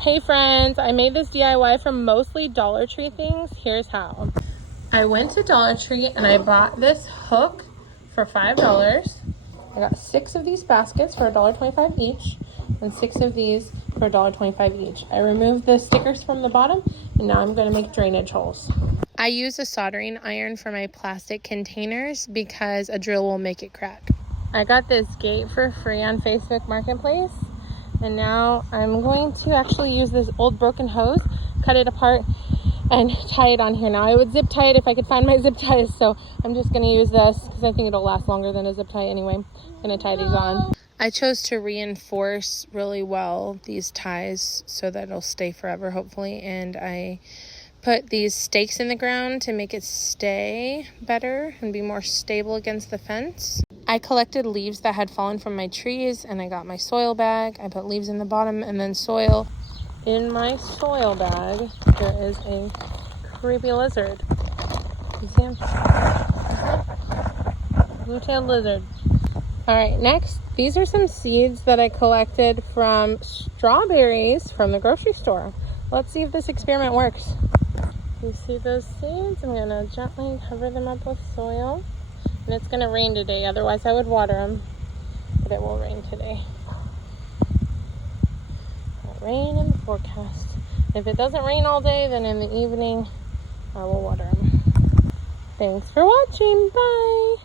Hey friends, I made this DIY from mostly Dollar Tree things. Here's how. I went to Dollar Tree and I bought this hook for $5. I got 6 of these baskets for $1.25 each and 6 of these for $1.25 each. I removed the stickers from the bottom and now I'm going to make drainage holes. I use a soldering iron for my plastic containers because a drill will make it crack. I got this gate for free on Facebook Marketplace. And now I'm going to actually use this old broken hose, cut it apart, and tie it on here. Now I would zip tie it if I could find my zip ties, so I'm just going to use this because I think it'll last longer than a zip tie anyway. I'm going to tie these on. I chose to reinforce really well these ties so that it'll stay forever, hopefully. And I put these stakes in the ground to make it stay better and be more stable against the fence. I collected leaves that had fallen from my trees and I got my soil bag. I put leaves in the bottom and then soil. In my soil bag, there is a creepy lizard. You see him? Blue-tailed lizard. All right, next, these are some seeds that I collected from strawberries from the grocery store. Let's see if this experiment works. You see those seeds? I'm gonna gently cover them up with soil. And it's going to rain today, otherwise I would water them, but it will rain today. Rain in the forecast. If it doesn't rain all day, then in the evening I will water them. Thanks for watching. Bye!